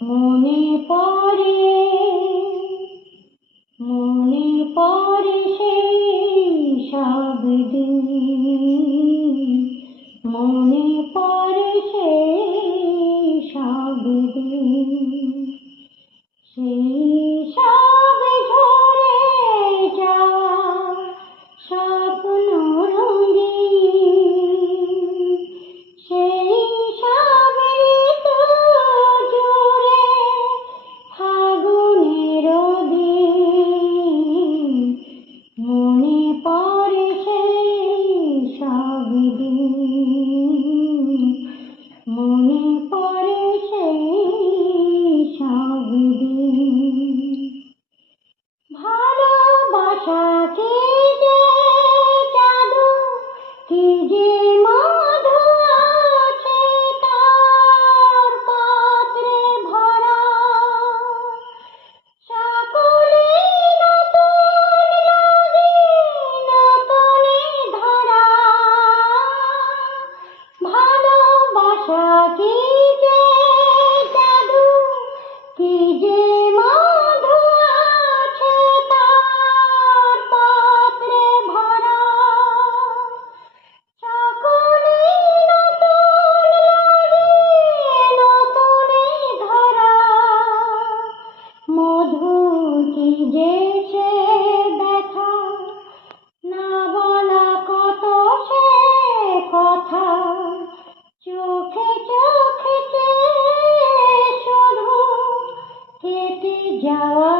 মনে পড়ে মনে পড়ে সেই সব দিন, মনে পড়ে সেই সব দিন, সেই সব ঝরে যাওয়া স্বপ্ন রঙিন, সেই সব ঋতু জুড়ে ফাগুনের দিন, মনে পড়ে সেই সব দিন, মনে পড়ে সেই সব দিন। ভালোবাসা কি যে জাদু, কি যে মধু আছে তার পাত্রে ভরা, সকলে নতুন লাগে নতুনে ধরা। ভালোবাসা কি যে জাদু, কি যে মধু আছে তার পাত্রে ভরা, সকলে নতুন লাগে নতুনে ধরা। মধু কি যে সে দেখা, না বলা কত সে কথা, চোখে চোখে চেয়ে শুধু কেটে যাওয়া